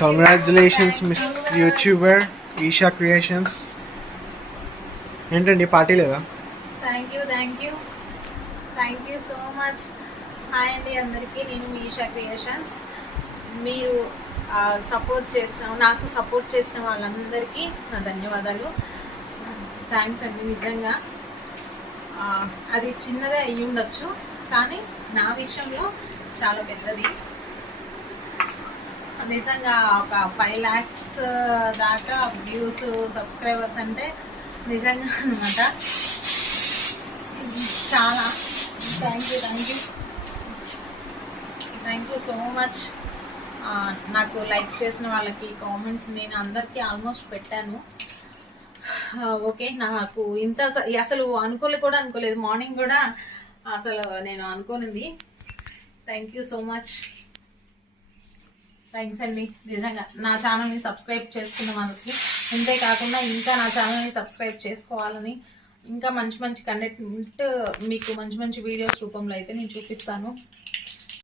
Congratulations miss YouTuber Isha creations. ఏంటండి party లేదా? Thank you so much. Hi అండి అందరికీ, నేను మీ ఈషా క్రియేషన్స్. మీరు నాకు సపోర్ట్ చేసిన వాళ్ళందరికీ నా ధన్యవాదాలు. థ్యాంక్స్ అండి. నిజంగా అది చిన్నదే అయ్యి ఉండొచ్చు, కానీ నా విషయంలో చాలా పెద్దది. నిజంగా ఒక 5 lakhs దాకా వ్యూస్, సబ్స్క్రైబర్స్ అంటే నిజంగా అనమాట చాలా థ్యాంక్ యూ సో మచ్. నాకు లైక్ చేసిన వాళ్ళకి కామెంట్స్ నేను అందరికీ ఆల్మోస్ట్ పెట్టాను. ఓకే, నాకు ఇంత అసలు అనుకోలేదు. మార్నింగ్ కూడా అసలు నేను అనుకోనింది. Thank you so much. Thanks అండి. నిజంగా నా ఛానల్ని సబ్స్క్రైబ్ చేసుకున్న వాళ్ళకి, ఇంతే కాకుండా ఇంకా నా ఛానల్ని సబ్స్క్రైబ్ చేసుకోవాలని, ఇంకా మంచి కంటెంట్ మీకు మంచి వీడియోస్ రూపంలో అయితే నేను చూపిస్తాను.